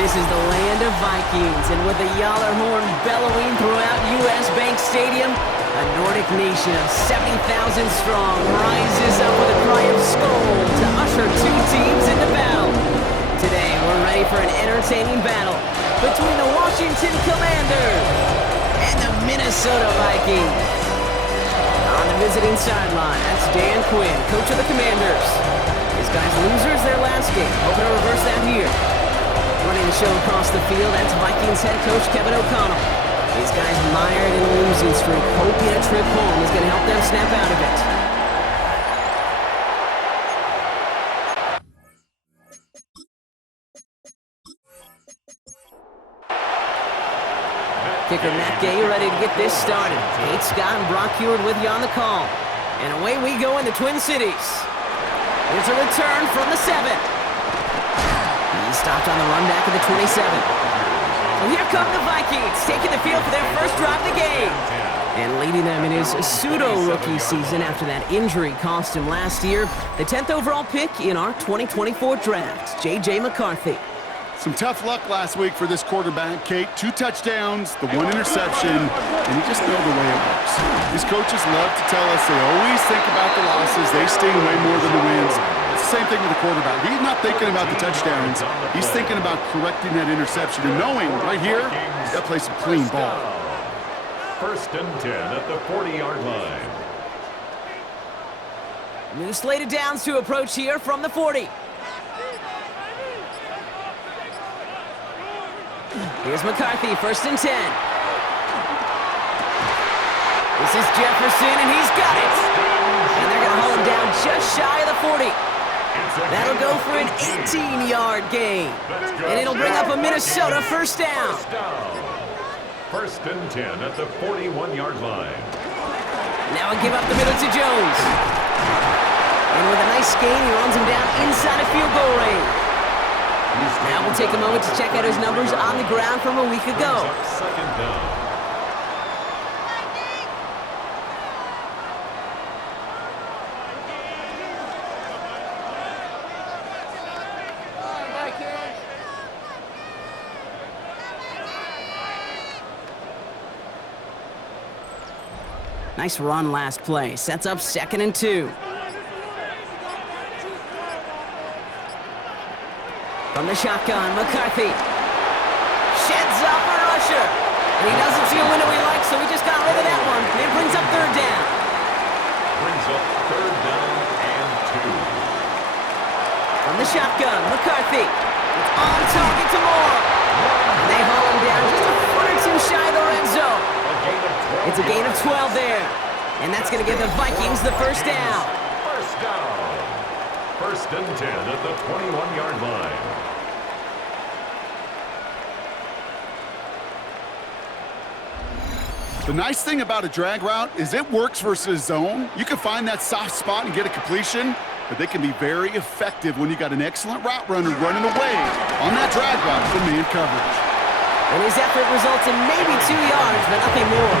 This is the land of Vikings, and with the Yaller horn bellowing throughout U.S. Bank Stadium, a Nordic nation of 70,000 strong rises up with a cry of Skol to usher two teams into battle. Today, we're ready for an entertaining battle between the Washington Commanders and the Minnesota Vikings. On the visiting sideline, that's Dan Quinn, coach of the Commanders. These guys losers their last game, hoping to reverse that here. Running the show across the field, that's Vikings head coach Kevin O'Connell. These guys mired in a losing streak, hoping a trip home is going to help them snap out of it. Kicker Matt Gay ready to get this started. Kate Scott and Brock Heward with you on the call. And away we go in the Twin Cities. Here's a return from the 7. He stopped on the run back of the 27. Well, here come the Vikings, taking the field for their first drive of the game. And leading them in his pseudo-rookie season after that injury cost him last year. The 10th overall pick in our 2024 draft, J.J. McCarthy. Some tough luck last week for this quarterback, Kate. 2 touchdowns, the 1 interception, and you just know the way it works. These coaches love to tell us they always think about the losses. They sting way more than the wins. It's the same thing with the quarterback. He's not thinking about the touchdowns. He's thinking about correcting that interception and knowing right here, he's got to play some clean ball. 1st and 10 at the 40-yard line. New slated downs to approach here from the 40. Here's McCarthy, 1st and 10. This is Jefferson, and he's got it. And they're going to haul him down just shy of the 40. That'll go for an 18-yard gain. And it'll bring up a Minnesota first down. 1st and 10 at the 41-yard line. Now a give up the middle to Jones. And with a nice gain, he runs him down inside of field goal range. Now we'll take a moment to check out his numbers on the ground from a week ago. 2nd down. Nice run last play. Sets up 2nd and 2. From the shotgun, McCarthy sheds off a rusher. And he doesn't see a window he likes, so he just got rid of that one. And it brings up 3rd down. Brings up 3rd down and 2. From the shotgun, McCarthy. It's on target to Moore. And they haul him down just a foot or 2 shy of the red zone. It's a gain of 12 there. And that's going to give the Vikings the first down. First down. 1st and 10 at the 21-yard line. The nice thing about a drag route is it works versus zone. You can find that soft spot and get a completion, but they can be very effective when you got an excellent route runner running away on that drag route from man coverage. And his effort results in maybe 2 yards, but nothing more.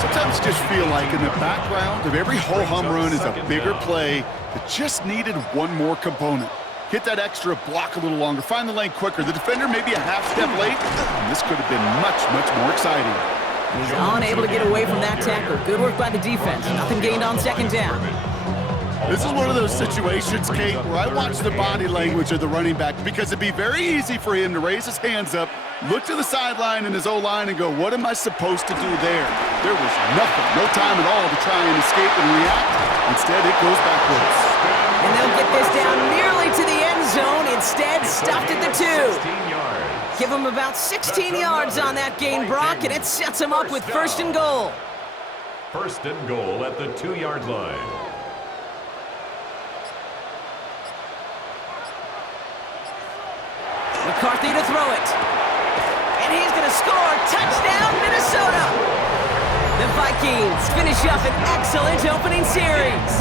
Sometimes you just feel like in the background of every ho-hum run is a bigger play that just needed one more component. Hit that extra block a little longer, find the lane quicker. The defender may be a half step late, and this could have been much, much more exciting. He's unable to get away from that tackle. Good work by the defense. Nothing gained on 2nd down. This is one of those situations, Kate, where I watch the body language of the running back because it'd be very easy for him to raise his hands up, look to the sideline in his O-line and go, what am I supposed to do there? There was nothing, no time at all to try and escape and react. Instead, it goes backwards. And they'll get this down nearly to the end zone. Instead, stopped at the 2. Give him about 16 yards on that gain, Brock, and it sets him up with 1st and goal. 1st and goal at the 2-yard line. McCarthy to throw it. And he's going to score. Touchdown, Minnesota! The Vikings finish up an excellent opening series.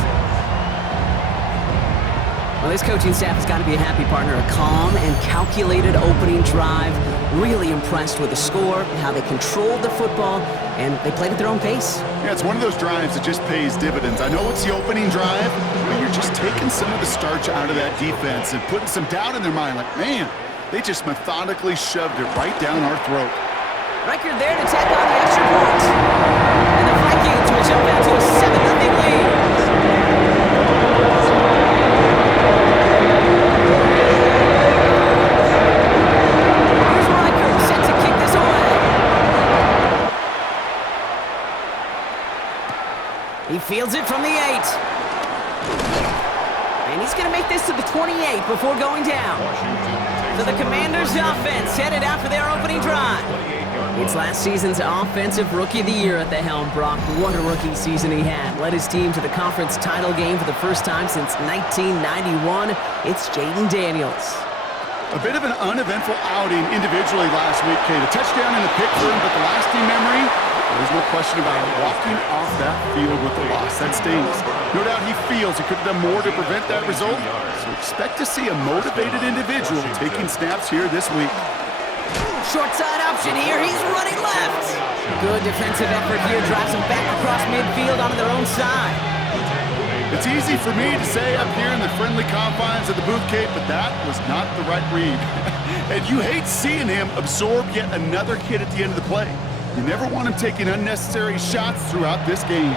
Well, this coaching staff has got to be a happy partner. A calm and calculated opening drive. Really impressed with the score, how they controlled the football, and they played at their own pace. Yeah, it's one of those drives that just pays dividends. I know it's the opening drive, but you're just taking some of the starch out of that defense and putting some doubt in their mind. Like, man, They just methodically shoved it right down our throat. Record there to tack on the extra point. And the Vikings will jump out to a 7-0 lead. Here's Riker set to kick this away. He fields it from the 8. And he's going to make this to the 28 before going down. So the Commanders' offense headed out for their opening drive. It's last season's Offensive Rookie of the Year at the helm, Brock. What a rookie season he had. Led his team to the conference title game for the first time since 1991. It's Jaden Daniels. A bit of an uneventful outing individually last week, Kate. A touchdown in the pick for him, but the lasting memory, there's no question about it. Walking off that field with the loss, that stings. No doubt he feels he could have done more to prevent that result. So expect to see a motivated individual taking snaps here this week. Short side option here. He's running left. Good defensive effort here. Drives him back across midfield onto their own side. It's easy for me to say up here in the friendly confines of the booth, Kate, but that was not the right read. And you hate seeing him absorb yet another hit at the end of the play. You never want him taking unnecessary shots throughout this game.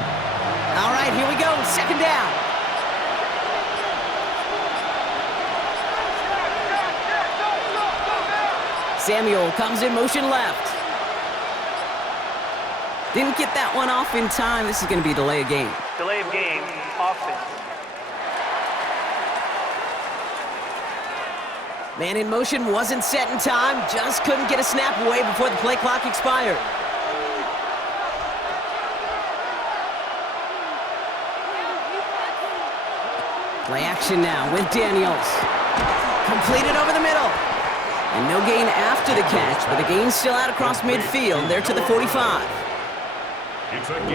All right, here we go. Second down. Samuel comes in motion left. Didn't get that one off in time. This is going to be delay of game. Delay of game, offense. Man in motion wasn't set in time. Just couldn't get a snap away before the play clock expired. Play action now with Daniels. Completed over the middle. And no gain after the catch, but the gain's still out across midfield. They're to the 45.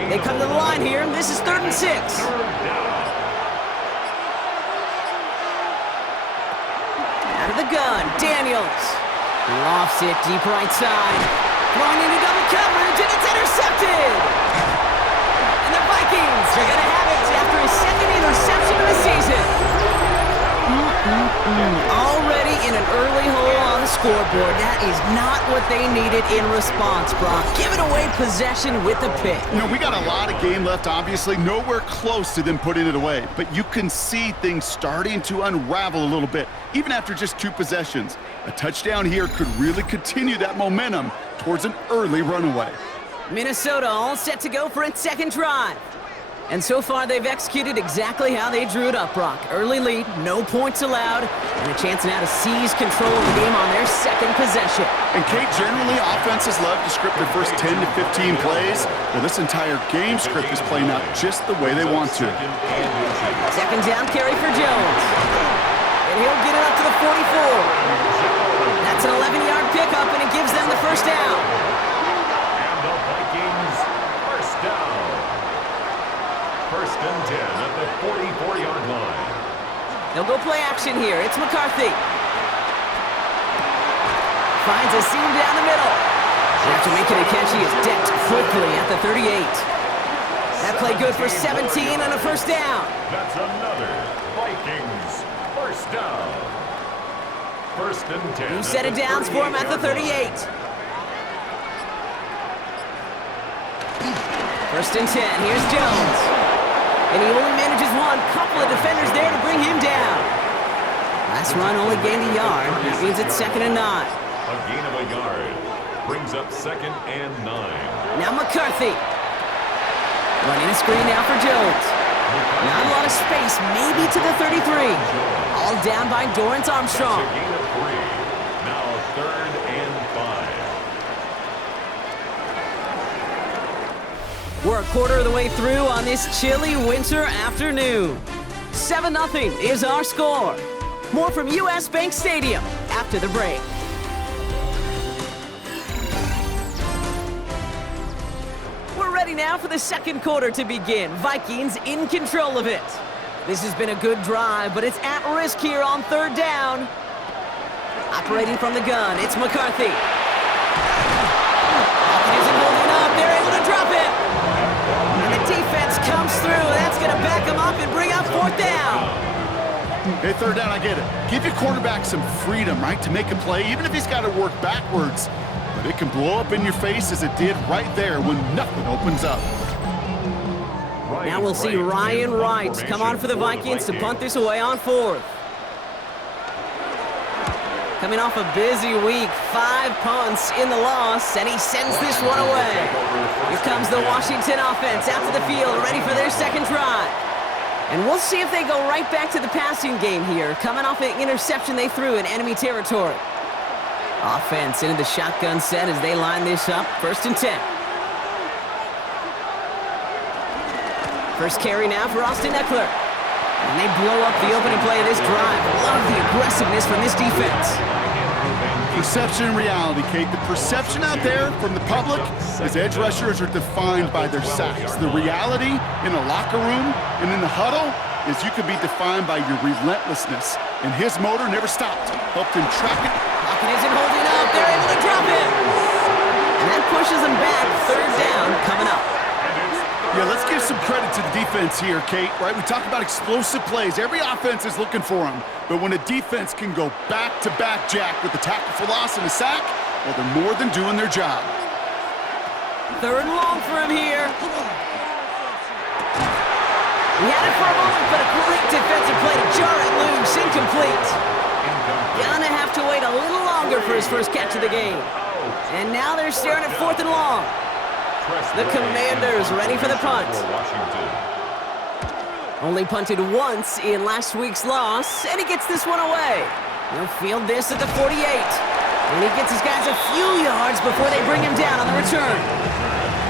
They come to the line here. This is 3rd and 6. Out of the gun, Daniels. Lofts it deep right side. Throwing into double coverage, and it's intercepted. And the Vikings are going to have it after his 2nd interception of the season. Already in an early hole on the scoreboard. That is not what they needed in response, Brock. Giving away possession with the pick. You know, we got a lot of game left, obviously. Nowhere close to them putting it away. But you can see things starting to unravel a little bit, even after just 2 possessions. A touchdown here could really continue that momentum towards an early runaway. Minnesota all set to go for its 2nd drive. And so far, they've executed exactly how they drew it up, Brock. Early lead, no points allowed, and a chance now to seize control of the game on their 2nd possession. And Kate, generally, offenses love to script their first 10 to 15 plays. Well, this entire game script is playing out just the way they want to. 2nd down carry for Jones. And he'll get it up to the 44. That's an 11-yard pickup, and it gives them the 1st down. And the Vikings, 1st down. 1st and 10 at the 44-yard line. They'll go play action here. It's McCarthy. Finds a seam down the middle. After making a catch, he is decked quickly at the 38. That play good for 17 and a 1st down. That's another Vikings 1st down. 1st and 10. New set of downs for him at the 38. 1st and 10. Here's Jones. And he only manages one. Couple of defenders there to bring him down. Last run only gained a yard. That means it's 2nd and 9. A gain of a yard brings up 2nd and 9. Now McCarthy. Running a screen now for Jones. Not a lot of space, maybe to the 33. All down by Dorrance Armstrong. That's a gain of 3. Now 3rd and 5. We're a quarter of the way through on this chilly winter afternoon. 7-0 is our score. More from US Bank Stadium after the break. We're ready now for the 2nd quarter to begin. Vikings in control of it. This has been a good drive, but it's at risk here on 3rd down. Operating from the gun, it's McCarthy. Hopkins isn't holding up. They're able to drop it. And the defense comes through. That's going to back them up and bring up 4th down. Hey, third down, I get it. Give your quarterback some freedom, right, to make a play, even if he's got to work backwards. But it can blow up in your face as it did right there when nothing opens up. Now we'll see Ryan Wright come on for the Vikings to punt this away on fourth. Coming off a busy week, 5 punts in the loss, and he sends this one away. Here comes the Washington offense out to the field, ready for their second drive. And we'll see if they go right back to the passing game here, coming off an interception they threw in enemy territory. Offense into the shotgun set as they line this up, 1st and 10. First carry now for Austin Eckler. And they blow up the opening play of this drive. Love the aggressiveness from this defense. Perception and reality, Kate. The perception out there from the public is edge rushers are defined by their sacks. The reality in a locker room and in the huddle is you could be defined by your relentlessness. And his motor never stopped. Helped him track it. Lockett isn't holding up. They're able to drop it. And that pushes them back. 3rd down coming up. Yeah, let's give some credit to the defense here, Kate, right? We talk about explosive plays. Every offense is looking for them. But when a defense can go back-to-back, Jack, with the tackle for loss and a sack, well, they're more than doing their job. 3rd and long for him here. He had it for a moment, but a great defensive play to jar it loose. Incomplete. Gonna have to wait a little longer for his first catch of the game. And now they're staring at 4th and long. The Commanders ready for the punt. Only punted once in last week's loss, and he gets this one away. He'll field this at the 48. And he gets his guys a few yards before they bring him down on the return.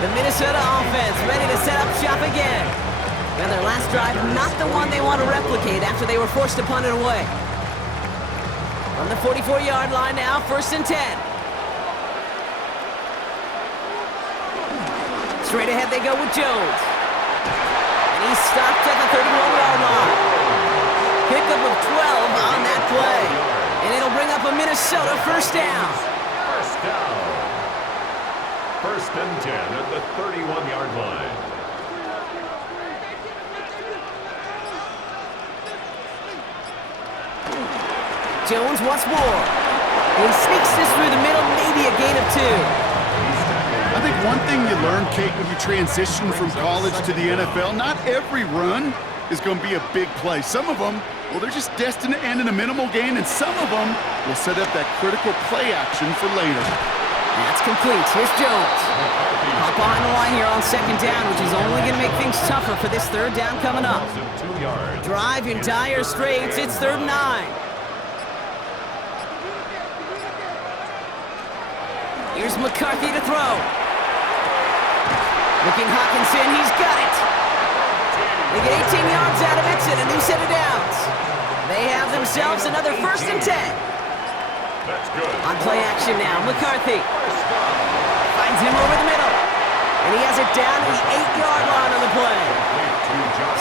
The Minnesota offense ready to set up shop again. And their last drive, not the one they want to replicate after they were forced to punt it away. From the 44-yard line now, 1st and 10. Straight ahead they go with Jones. And he's stopped at the 31-yard line. Pickup of 12 on that play. And it'll bring up a Minnesota 1st down. 1st and 10 at the 31-yard line. Jones once more. He sneaks this through the middle, maybe a gain of 2. I think one thing you learn, Kate, when you transition from college to the NFL, not every run is going to be a big play. Some of them, well, they're just destined to end in a minimal gain, and some of them will set up that critical play action for later. That's complete. Here's Jones. Hop behind the line here on 2nd down, which is only going to make things tougher for this 3rd down coming up. Drive in dire straits. It's 3rd and 9. Here's McCarthy to throw. Looking Hawkinson, he's got it. They get 18 yards out of it and a new set of downs. They have themselves another 1st and 10. That's good. On play action now, McCarthy finds him over the middle. And he has it down to the 8-yard line on the play.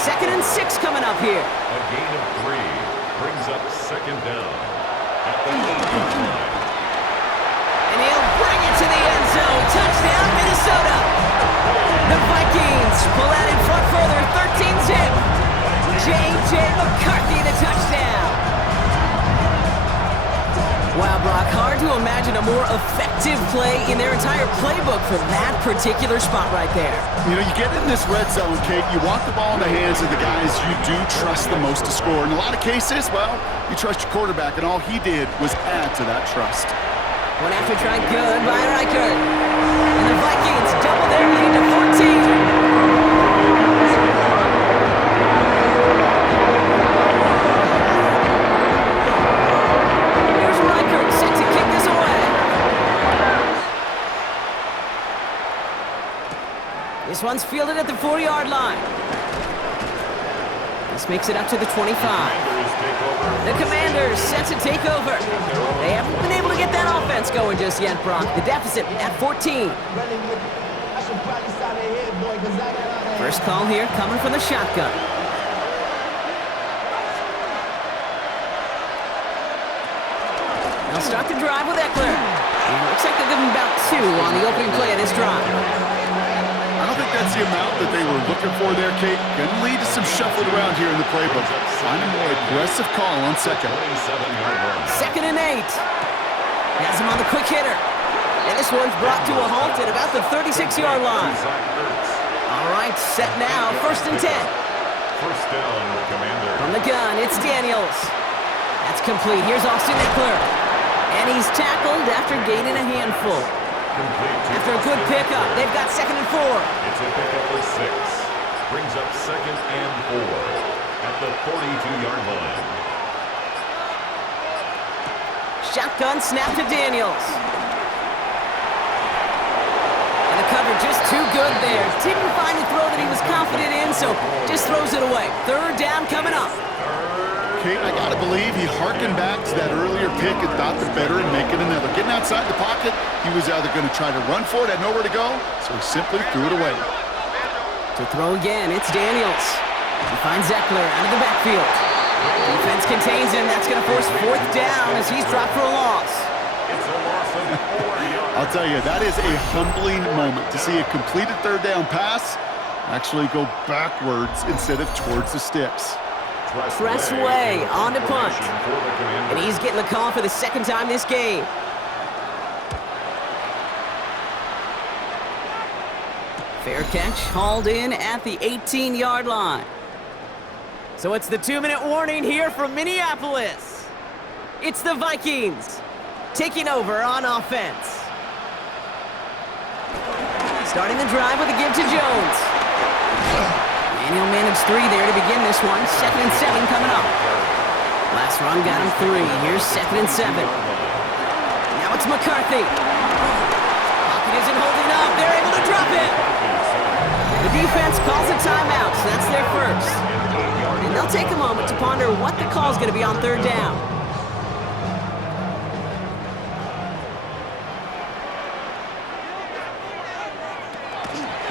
2nd and 6 coming up here. A gain of 3 brings up 2nd down at the 8-yard line. And he'll bring it to the end zone. Touchdown, Minnesota. The Vikings pull out in front further, 13-zip. J.J. McCarthy, the touchdown. Wow, Brock, hard to imagine a more effective play in their entire playbook for that particular spot right there. You know, you get in this red zone, Kate, you want the ball in the hands of the guys you do trust the most to score. In a lot of cases, well, you trust your quarterback, and all he did was add to that trust. One after try good by Reichert. And the Vikings double their lead to 14. Here's Reichert set to kick this away. This one's fielded at the 4-yard line. This makes it up to the 25. The Commanders set to take over. They haven't been able to get that offense going just yet, Brock. The deficit at 14. First call here coming from the shotgun. They'll start the drive with Eckler. And it looks like they'll give him about 2 on the opening play of this drive. I don't think that's the amount that they were looking for there, Kate. Going to lead to some shuffling around here in the playbook. Find a more aggressive call on second. 2nd and 8. Has him on the quick hitter. And this one's brought to a halt at about the 36-yard line. All right, set now, 1st and 10. First down, Commander. From the gun, it's Daniels. That's complete. Here's Austin Eckler. And he's tackled after gaining a handful. After a good pickup, they've got 2nd and 4. It's a pickup of 6. Brings up 2nd and 4 at the 42-yard line. Shotgun snap to Daniels. And the cover just too good there. Didn't find the throw that he was confident in, so just throws it away. 3rd down coming up. Kate, I gotta believe he harkened back to that earlier pick and thought the better and making another. Getting outside the pocket, he was either going to try to run for it, had nowhere to go, so he simply threw it away. To throw again, it's Daniels. He finds Eckler out of the backfield. Defense contains him. That's going to force 4th down as he's dropped for a loss. It's a loss of 4 yards. I'll tell you, that is a humbling moment to see a completed 3rd down pass actually go backwards instead of towards the sticks. Tressway on to punt. And he's getting the call for the 2nd time this game. Fair catch, hauled in at the 18-yard line. So it's the 2-minute warning here from Minneapolis. It's the Vikings taking over on offense. Starting the drive with a give to Jones. And he'll manage 3 there to begin this one. 2nd and 7 coming up. Last run got him 3. Here's 2nd and 7. Now it's McCarthy. Pocket isn't holding up. They're able to drop it. The defense calls a timeout, so that's their first. And they'll take a moment to ponder what the call is going to be on 3rd down.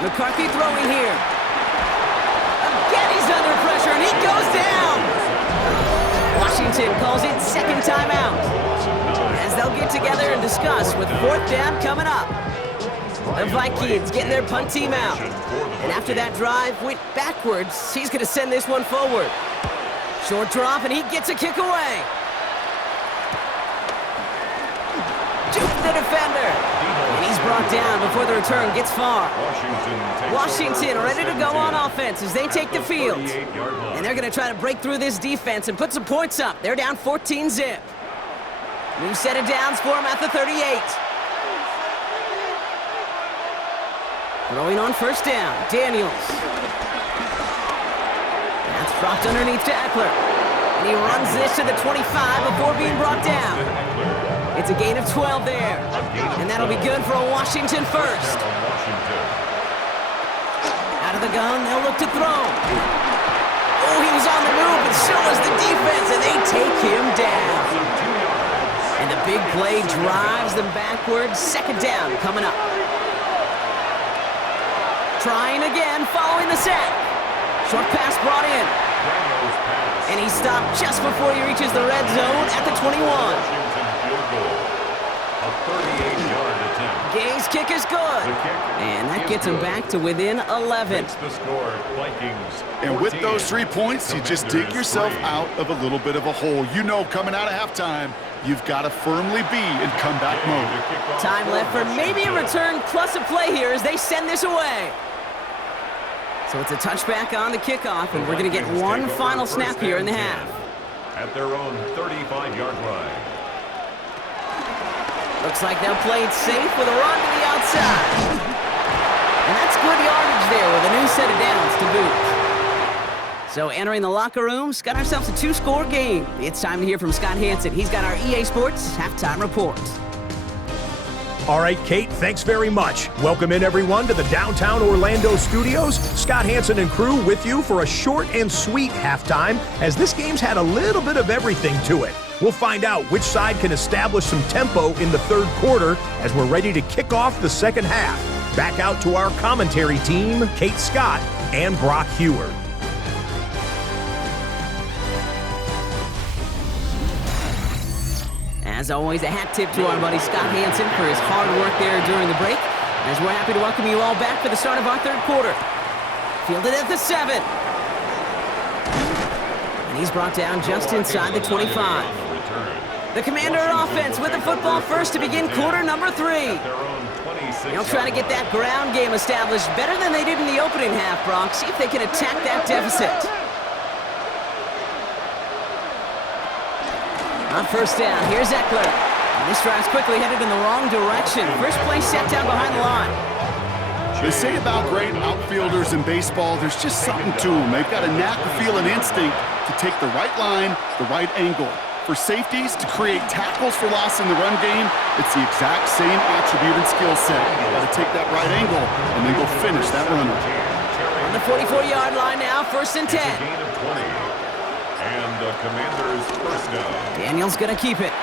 McCarthy throwing here. Again, he's under pressure, and he goes down. Washington calls it 2nd timeout. As they'll get together and discuss with 4th down coming up. The Vikings getting their punt team out. And after that drive went backwards, he's going to send this one forward. Short drop, and he gets a kick away. Juke the defender. And he's brought down before the return gets far. Washington ready to go on offense as they take the field. And they're going to try to break through this defense and put some points up. They're down 14-zip. New set of downs for him at the 38. Throwing on 1st down, Daniels. That's dropped underneath to Eckler. And he runs this to the 25 before being brought down. It's a gain of 12 there. And that'll be good for a Washington first. Out of the gun, they'll look to throw. Oh, he was on the move, but so was the defense, and they take him down. And the big play drives them backwards. 2nd down coming up. Trying again, following the sack. Short pass brought in. And he stopped just before he reaches the red zone at the 21. A 38-yard attempt. Gay's kick is good. And that gets him back to within 11. The score, Vikings. And with those 3 points, you just dig yourself out of a little bit of a hole. You know, coming out of halftime, you've got to firmly be in comeback mode. Time left for maybe a return plus a play here as they send this away. So it's a touchback on the kickoff, and we're going to get one final snap here in the half. At their own 35-yard line. Looks like they'll play it safe with a run to the outside. And that's good yardage there with a new set of downs to boot. So entering the locker room, got ourselves a 2-score game. It's time to hear from Scott Hansen. He's got our EA Sports halftime report. All right, Kate, thanks very much. Welcome in, everyone, to the downtown Orlando studios. Scott Hansen and crew with you for a short and sweet halftime, as this game's had a little bit of everything to it. We'll find out which side can establish some tempo in the 3rd quarter as we're ready to kick off the 2nd half. Back out to our commentary team, Kate Scott and Brock Heward. As always, a hat tip to our buddy Scott Hansen for his hard work there during the break. As we're happy to welcome you all back for the start of our third quarter. Fielded at the 7. And he's brought down just inside the 25. The Commander offense with the football first to begin quarter number 3. They'll try to get that ground game established better than they did in the opening half, Brock. See if they can attack that deficit. On first down, here's Eckler. And this drive's quickly headed in the wrong direction. First play set down behind the line. They say about great outfielders in baseball, there's just something to them. They've got a knack, a feel, and instinct to take the right line, the right angle. For safeties, to create tackles for loss in the run game, it's the exact same attribute and skill set. You've got to take that right angle and then go finish that runner. On the 44-yard line now, first and 10. Gain of 20. And the Commanders first down. Daniel's going to keep it.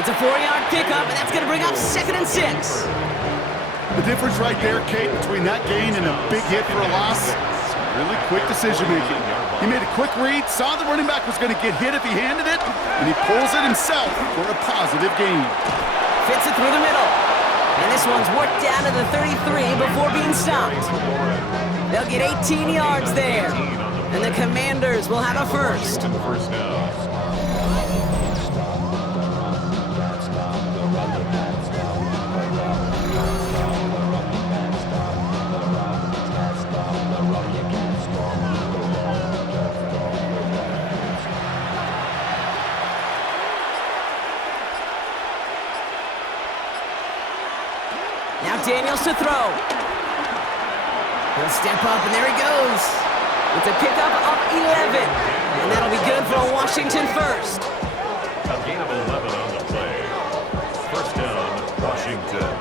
It's a 4-yard pickup, and that's going to bring up second and 6. The difference right there, Kate, between that gain and a big hit for a loss, really quick decision-making. He made a quick read, saw the running back was going to get hit if he handed it, and he pulls it himself for a positive gain. Fits it through the middle. And this one's worked down to the 33 before being stopped. They'll get 18 yards there. And the Commanders will have a first. First down. Now Daniels to throw. He'll step up, and there he goes. It's a pickup of 11. And that'll be good for a Washington first. A gain of 11 on the play. First down, Washington.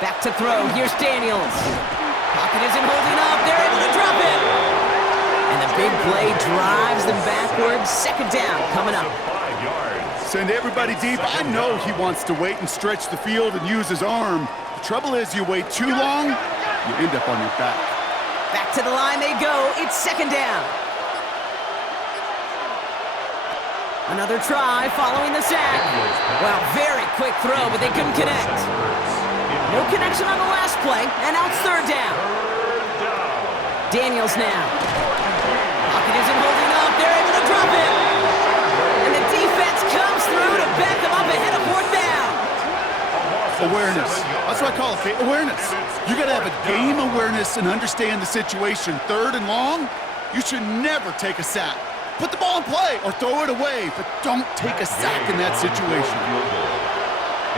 Back to throw. Here's Daniels. Pocket isn't holding up. They're able to drop it. And the big play drives them backwards. Second down coming up. 5 yards. Send everybody deep. I know he wants to wait and stretch the field and use his arm. The trouble is you wait too long, you end up on your back. Back to the line they go. It's second down. Another try following the sack. Well, very quick throw, but they couldn't connect. No connection on the last play, and now it's third down. Daniels now. Pocket isn't holding up. They're able to drop it. And the defense comes through to back them up ahead of fourth down. Awareness. That's what I call it, Kate. Awareness. You got to have a game awareness and understand the situation. Third and long, you should never take a sack. Put the ball in play or throw it away, but don't take a sack in that situation.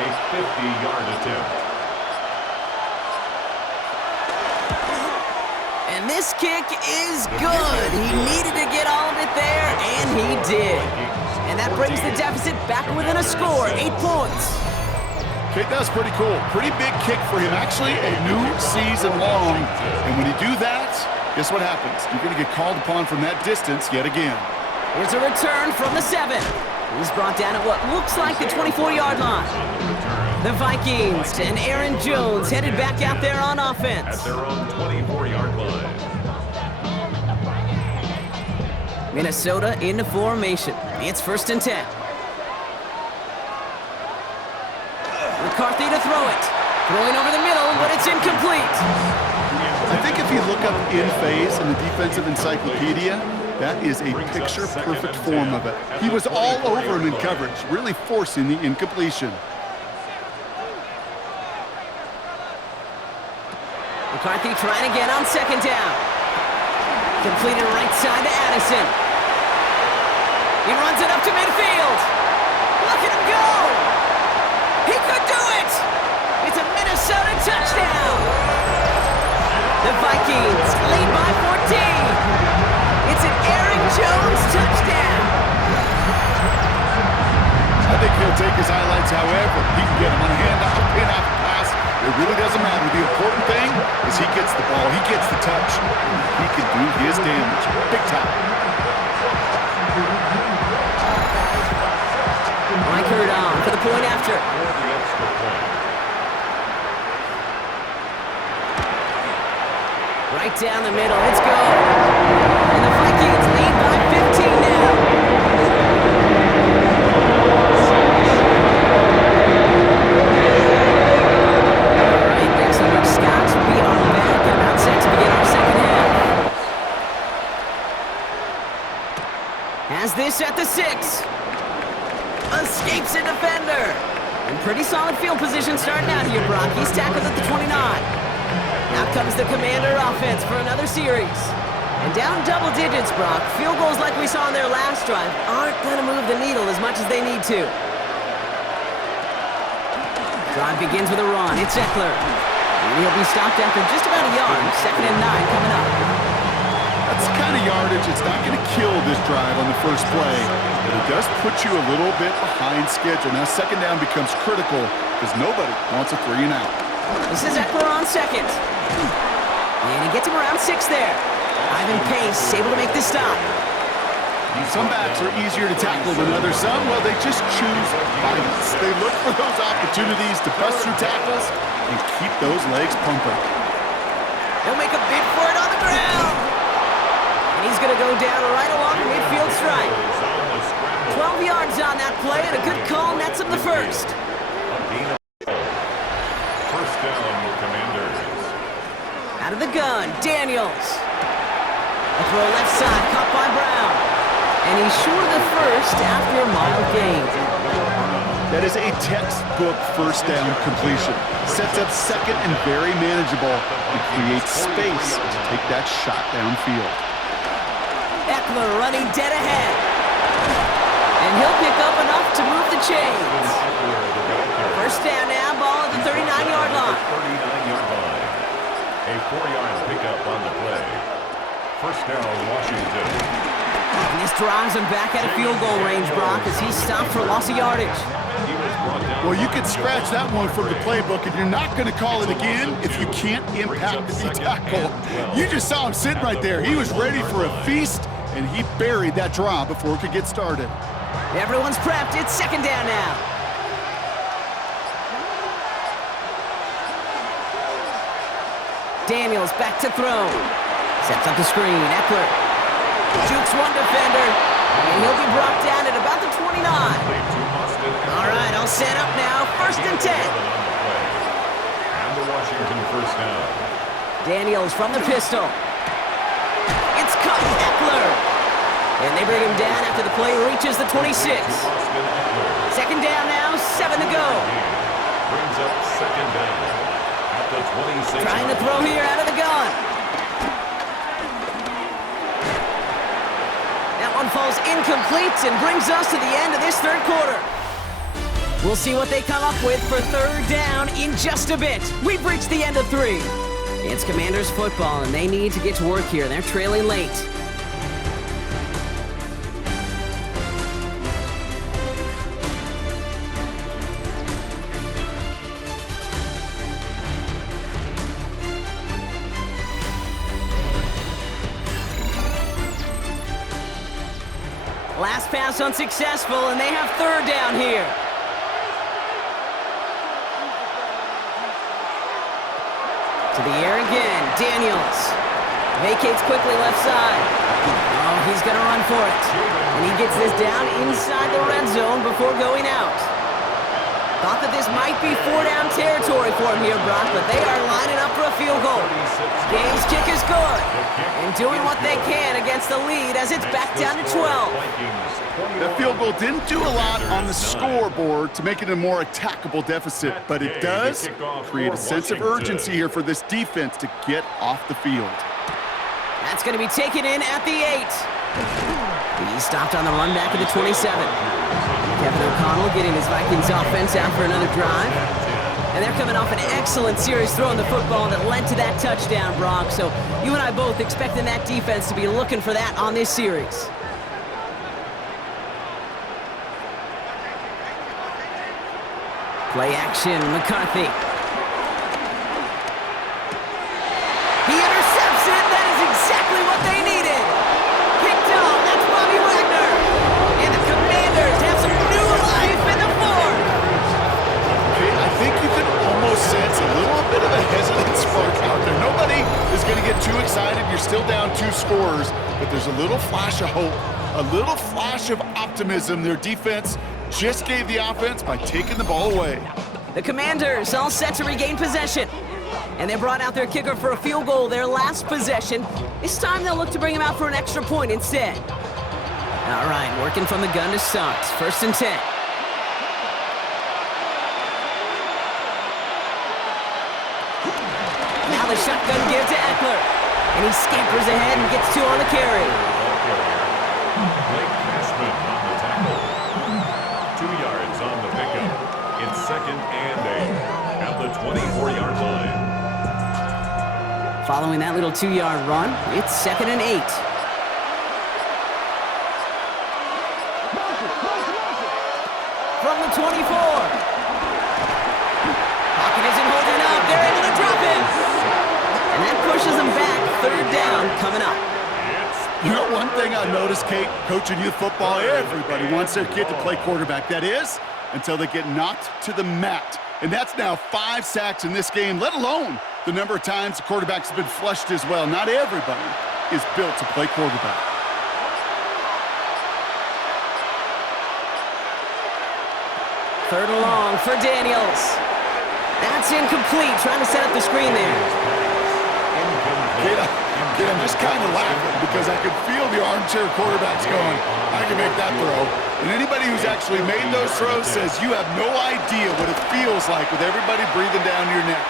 A 50-yard attempt. And this kick is good. He needed to get all of it there, and he did. And that brings the deficit back within a score, 8 points. Kate, that was pretty cool. Pretty big kick for him. Actually, a new season long. And when you do that, guess what happens? You're going to get called upon from that distance yet again. Here's a return from the 7. He's brought down at what looks like the 24-yard line. The Vikings and Aaron Jones headed back out there on offense. At their own 24-yard line. Minnesota into formation. It's first and 10. McCarthy to throw it. Throwing over the middle, but it's incomplete. I think if you look up in phase in the defensive encyclopedia, that is a picture-perfect form of it. He was all over him in coverage, really forcing the incompletion. McCarthy trying again on second down. Completed right side to Addison. He runs it up to midfield. Look at him go! He could do it! It's a Minnesota touchdown! The Vikings lead by 14. It's an Aaron Jones touchdown! I think he'll take his highlights however he can get him on a handoff, pin-off, pass. It really doesn't matter. The important thing is he gets the ball, he gets the touch. He can do his damage big time. Mike Hurd on for the point after. Right down the middle. Let's go. And the Vikings lead by Has this at the 6. Escapes a defender. And pretty solid field position starting out here, Brock. He's tackled at the 29. Now comes the Commander offense for another series. And down double digits, Brock. Field goals like we saw in their last drive aren't going to move the needle as much as they need to. Drive begins with a run. It's Eckler. And he'll be stopped after just about a yard. 2nd and 9 coming up. That's the kind of yardage it's not going to kill this drive on the first play, but it does put you a little bit behind schedule. Now 2nd down becomes critical because nobody wants a 3 and out. This is Eckler on 2nd. And he gets him around 6 there. Ivan Pace able to make this stop. Some backs are easier to tackle than others. Some, well, they just choose violence. They look for those opportunities to bust through tackles and keep those legs pumping. He'll make a bid for it on the ground. And he's going to go down right along the midfield stripe. 12 yards on that play, and a good call nets him the first. First down, Commanders. Out of the gun, Daniels. A throw left side, caught by Brown. And he's short of the first after a mild gain. That is a textbook first down completion. Sets up 2nd and very manageable and creates space to take that shot downfield. Eckler running dead ahead. And he'll pick up enough to move the chains. First down now, ball at the 39-yard line. 39-yard line. A 4-yard pickup on the play. First down, Washington. And this drives him back at a field goal range, Brock, as he's stopped for loss of yardage. Well, you can scratch that one from the playbook, and you're not going to call it again if you can't impact the tackle. You just saw him sitting right there. He was ready for a feast, and he buried that draw before it could get started. Everyone's prepped. It's 2nd down now. Daniels back to throw. Sets up the screen. Eckler jukes one defender, and he'll be brought down at about the 29. All right, all set up now. 1st and 10. And the Washington first down. Daniels from the pistol. It's caught. Eckler. And they bring him down after the play reaches the 26. 2nd down now, 7 to go. Brings up 2nd down at the 26. Trying to throw here out of the gun. That one falls incomplete and brings us to the end of this 3rd quarter. We'll see what they come up with for 3rd down in just a bit. We've reached the end of 3. It's Commanders football, and they need to get to work here. They're trailing late. Last pass unsuccessful, and they have 3rd down here. To the air again, Daniels. Vacates quickly left side. Oh, he's going to run for it. And he gets this down inside the red zone before going out. Thought that this might be 4-down territory for him here, Brock, but they are lining up for a field goal. Game's kick is good. And doing what they can against the lead as it's back down to 12. That field goal didn't do a lot on the scoreboard to make it a more attackable deficit, but it does create a sense of urgency here for this defense to get off the field. That's going to be taken in at the 8. He stopped on the run back at the 27. Kevin O'Connell getting his Vikings offense out for another drive. And they're coming off an excellent series throwing the football that led to that touchdown, Brock. So you and I both expecting that defense to be looking for that on this series. Play action, McCarthy. He intercepts it. That is exactly what they needed. Picked off. That's Bobby Wagner. And the Commanders have some new life in the 4th. Okay, I think you can almost sense a little bit of a hesitant spark out there. Nobody is going to get too excited. You're still down 2 scores, but there's a little flash of hope, a little flash of optimism. Their defense just gave the offense by taking the ball away. The Commanders all set to regain possession. And they brought out their kicker for a field goal their last possession. This time they'll look to bring him out for an extra point instead. All right, working from the gun to start. 1st and 10. Now the shotgun gives to Eckler. And he scampers ahead and gets 2 on the carry. Blake Cashman on the tackle. 2 yards on the pickup. It's 2nd and 8 at the 24-yard line. Following that little 2-yard run, it's 2nd and 8. From the 24. Pocket isn't holding up. They're able to drop him. And that pushes them back. 3rd down coming up. You know, one thing I noticed, Kate, coaching youth football, everybody wants their kid to play quarterback. That is, until they get knocked to the mat. And that's now 5 sacks in this game, let alone the number of times the quarterback's been flushed as well. Not everybody is built to play quarterback. Third and long for Daniels. That's incomplete. Trying to set up the screen there. Kate, I'm just kind of laughing because I could feel the armchair quarterbacks going, I can make that throw. And anybody who's actually made those throws says you have no idea what it feels like with everybody breathing down your neck.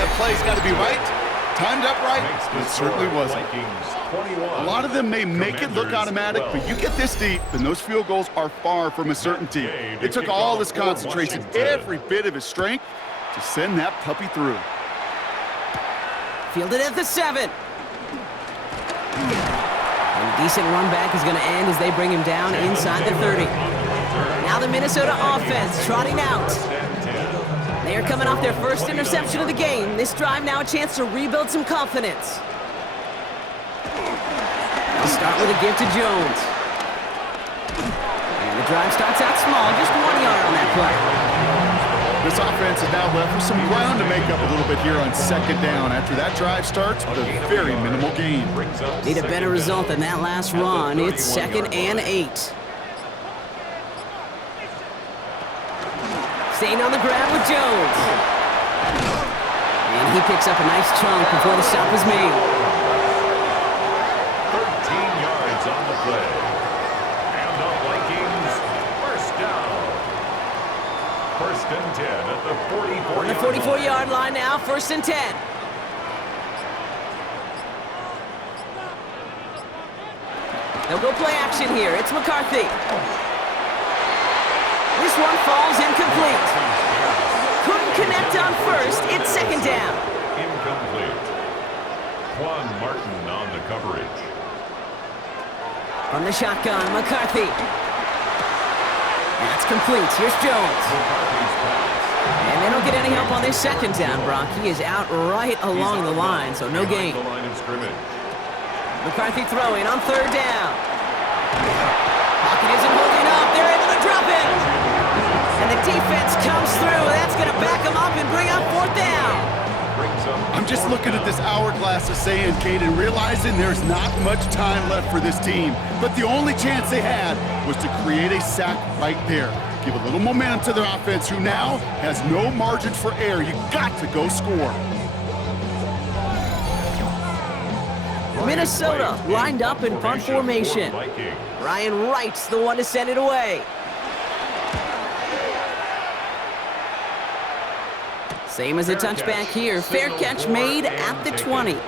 That play's got to be right, timed up right, but it certainly wasn't. A lot of them may make it look automatic, but you get this deep, and those field goals are far from a certainty. It took all his concentration, every bit of his strength, to send that puppy through. Fielded at the 7. And a decent run back is going to end as they bring him down inside the 30. Now the Minnesota offense trotting out. They are coming off their first interception of the game. This drive now a chance to rebuild some confidence. They'll start with a give to Jones. And the drive starts out small, just 1 yard on that play. This offense is now left with some ground to make up a little bit here on 2nd down after that drive starts with a very minimal gain. Need a better result than that last run. It's 2nd and 8. Staying on the ground with Jones. And he picks up a nice chunk before the stop is made. 13 yards on the play. And the Vikings, 1st down. 1st and 10 at the 44-yard On the 44-yard line now, 1st and 10. They'll go play action here. It's McCarthy. This one falls incomplete. Couldn't connect on 1st. It's 2nd down. Incomplete. Juan Martin on the coverage. From the shotgun, McCarthy. That's complete. Here's Jones. And they don't get any help on this 2nd down, Brock. He is out right along the line, so no gain. The line of scrimmage. McCarthy throwing on 3rd down. Pocket isn't holding up. They're able to drop him. And the defense comes through. That's going to back him up and bring up 4th down. I'm just looking at this hourglass of sand, Kate, and realizing there's not much time left for this team. But the only chance they had was to create a sack right there. Give a little momentum to their offense, who now has no margin for error. You got to go score. Minnesota lined up in punt formation. Ryan Wright's the one to send it away. Same as a touchback here. Fair catch made at the 20.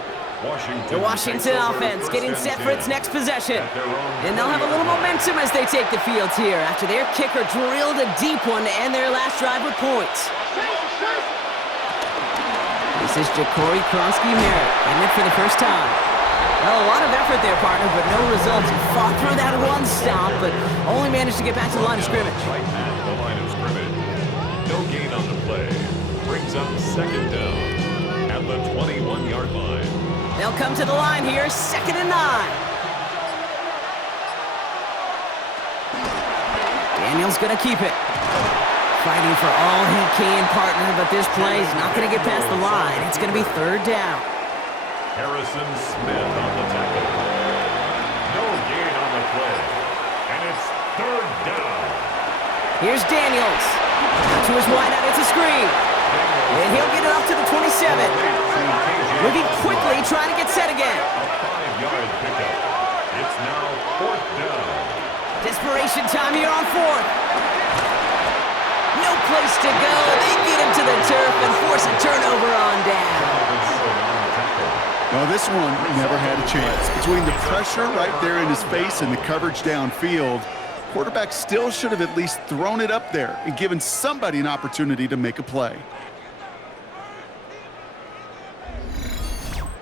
The Washington offense getting set for its next possession. And they'll have a little momentum as they take the field here after their kicker drilled a deep one to end their last drive with points. This is Ja'Cory Kronsky-Merritt, getting it for the first time. Well, a lot of effort there, partner, but no results. Fought through that run stop, but only managed to get back to the line of scrimmage. Right at the line of scrimmage. No gain on the play. Brings up 2nd down at the 21-yard line. They'll come to the line here, 2nd and 9. Daniels gonna keep it. Fighting for all he can, partner, but this play is not gonna get past the line. It's gonna be 3rd down. Harrison Smith on the tackle. No gain on the play. And it's 3rd down. Here's Daniels. To his wideout, it's a screen. And he'll get it up to the 27. Moving quickly, trying to get set again. A 5-yard pickup. It's now 4th down. Desperation time here on fourth. No place to go. They get him to the turf and force a turnover on down. Well, this one never had a chance. Between the pressure right there in his face and the coverage downfield, quarterback still should have at least thrown it up there and given somebody an opportunity to make a play.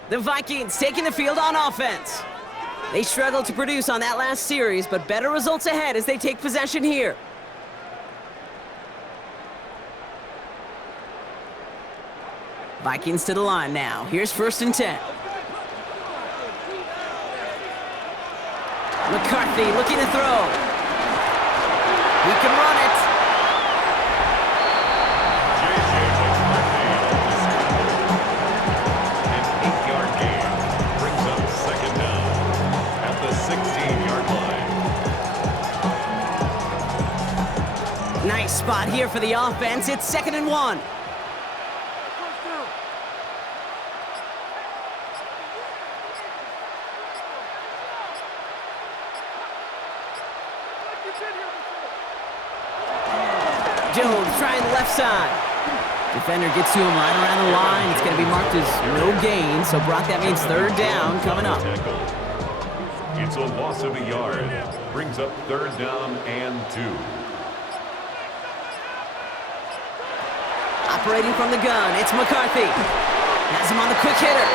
The Vikings taking the field on offense. They struggled to produce on that last series, but better results ahead as they take possession here. Vikings to the line now. Here's 1st and 10. McCarthy looking to throw. He can run it. An 8-yard gain brings up 2nd down at the 16-yard line. Nice spot here for the offense. It's 2nd and 1. Jones trying the left side. Defender gets to him right around the line. It's going to be marked as no gain. So, Brock, that means 3rd down coming up. It's a loss of a yard. Brings up 3rd down and 2. Operating from the gun, it's McCarthy. Has him on the quick hitter.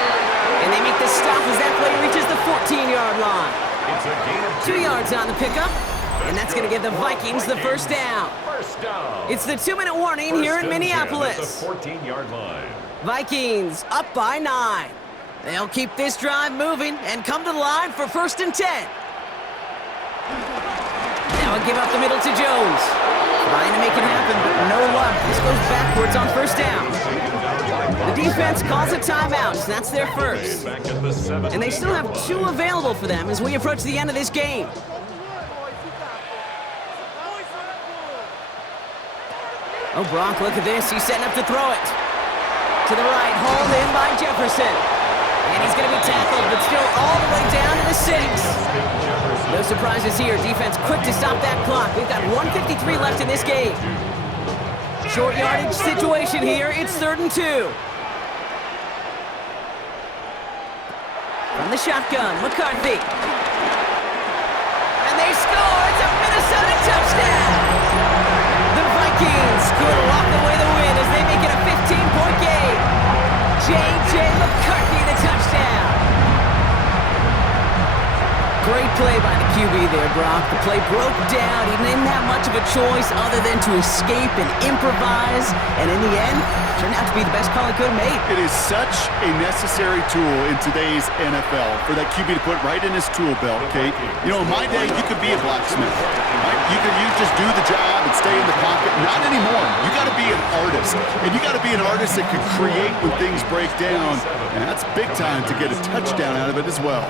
And they make the stop as that play reaches the 14-yard line. It's a gain of 2 yards on the pickup. And that's going to give the Vikings the 1st down. First down. It's the 2-minute warning here in Minneapolis. At the 14-yard line. Vikings up by 9. They'll keep this drive moving and come to the line for 1st and 10. Now give up the middle to Jones. Trying to make it happen, but no luck. This goes backwards on 1st down. The defense calls a timeout. So that's their first. And they still have 2 available for them as we approach the end of this game. Oh, Brock, look at this. He's setting up to throw it. To the right, hauled in by Jefferson. And he's going to be tackled, but still all the way down to the 6. No surprises here. Defense quick to stop that clock. We've got 1:53 left in this game. Short yardage situation here. It's 3rd and 2. From the shotgun, McCarthy. And they score. It's a Minnesota touchdown. The Vikings could lock away the win as they make it a 15-point game. J.J. McCarthy, the touchdown. Great play by the QB there, Brock. The play broke down. He didn't have much of a choice other than to escape and improvise. And in the end, turned out to be the best call he could have made. It is such a necessary tool in today's NFL for that QB to put right in his tool belt, Kate. You know, in my day, you could be a blacksmith. Right? You just do the job and stay in the pocket. Not anymore. You got to be an artist. And you got to be an artist that can create when things break down. And that's big time to get a touchdown out of it as well.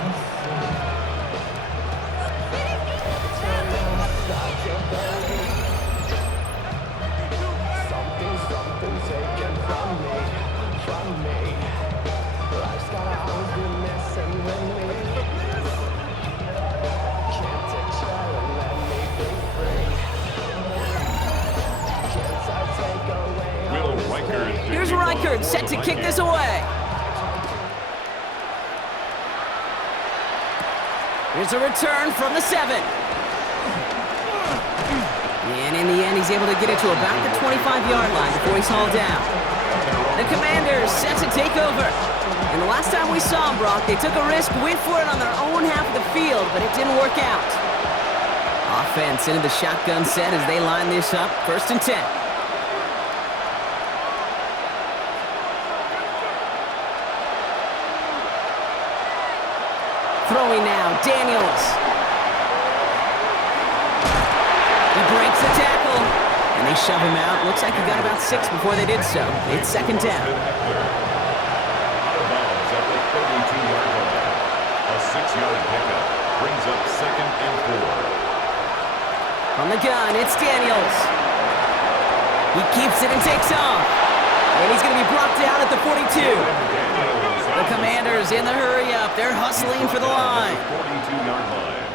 Here's Reichard set to kick this away. Here's a return from the 7. And in the end, he's able to get it to about the 25-yard line before he's hauled down. The Commanders set to take over. And the last time we saw them, Brock, they took a risk, went for it on their own half of the field, but it didn't work out. Offense into the shotgun set as they line this up. 1st and 10. Throwing now, Daniels. He breaks the tackle, and they shove him out. Looks like he got about 6 before they did so. It's 2nd down. Out of bounds at the 32-yard line. A 6-yard pickup brings up 2nd and 4. On the gun, it's Daniels. He keeps it and takes off. And he's going to be brought down at the 42. The Commanders in the hurry up. They're hustling for the line. 42-yard line.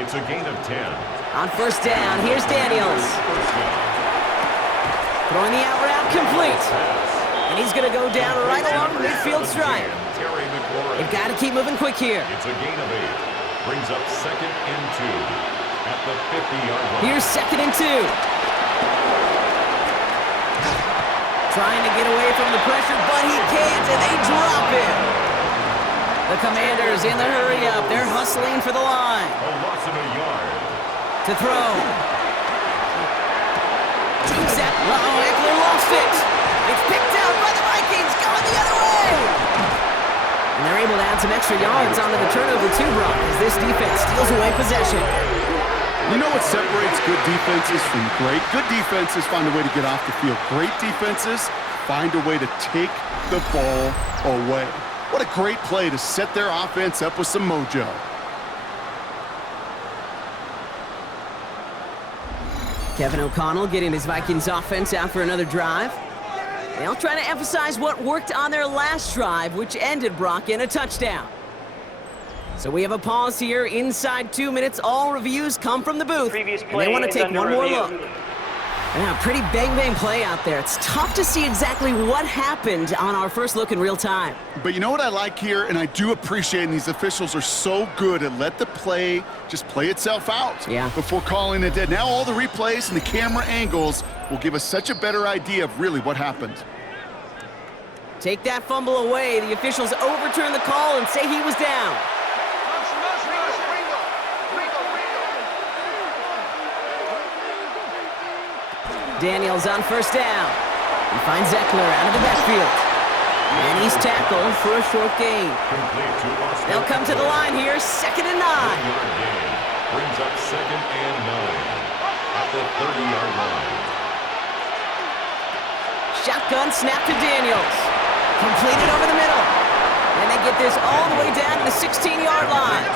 It's a gain of 10. On first down, here's Daniels. First down. Throwing the out route complete. And he's going to go down right along the midfield stripe. They've got to keep moving quick here. It's a gain of 8. Brings up 2nd and 2 at the 50-yard line. Here's 2nd and 2. Trying to get away from the pressure, but he can't, and they drop him. The Commanders in the hurry-up. They're hustling for the line. A loss of a yard. To throw. Takes that. Uh-oh, Eckler lost it. It's picked out by the Vikings, going the other way. And they're able to add some extra yards onto the turnover too, Brock, as this defense steals away possession. You know what separates good defenses from great? Good defenses find a way to get off the field. Great defenses find a way to take the ball away. What a great play to set their offense up with some mojo. Kevin O'Connell getting his Vikings offense out for another drive. They'll try to emphasize what worked on their last drive, which ended, Brock, in a touchdown. So we have a pause here inside 2 minutes. All reviews come from the booth, and they want to take one more look. Now, pretty bang-bang play out there. It's tough to see exactly what happened on our first look in real time. But you know what I like here, and I do appreciate, and these officials are so good at let the play just play itself out before calling it dead. Now all the replays and the camera angles will give us such a better idea of really what happened. Take that fumble away. The officials overturn the call and say he was down. Daniels on first down. He finds Eckler out of the backfield. And he's tackled for a short gain. They'll come to the line here, 2nd and 9. Brings up 2nd and 9 at the 30-yard line. Shotgun snap to Daniels. Completed over the middle. And they get this all the way down to the 16-yard line.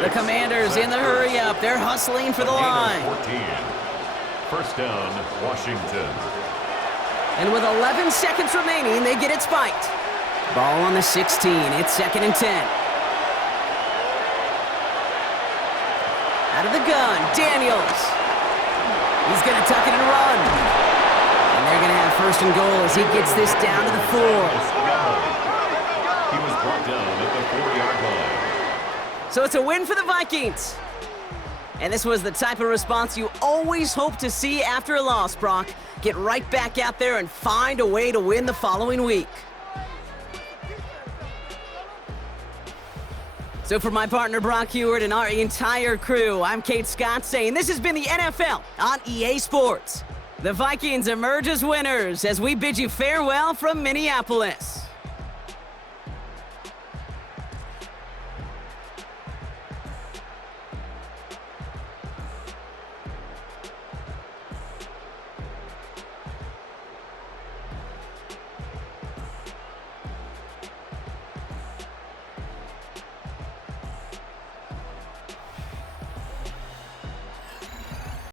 The Commanders in the hurry-up. They're hustling for the line. 14. First down, Washington. And with 11 seconds remaining, they get it spiked. Ball on the 16. It's 2nd and 10. Out of the gun, Daniels. He's going to tuck it and run. And they're going to have 1st and goal as he gets this down to the 4. He was brought down at the 4-yard line. So it's a win for the Vikings. And this was the type of response you always hope to see after a loss, Brock. Get right back out there and find a way to win the following week. So for my partner, Brock Heward, and our entire crew, I'm Kate Scott saying this has been the NFL on EA Sports. The Vikings emerge as winners as we bid you farewell from Minneapolis.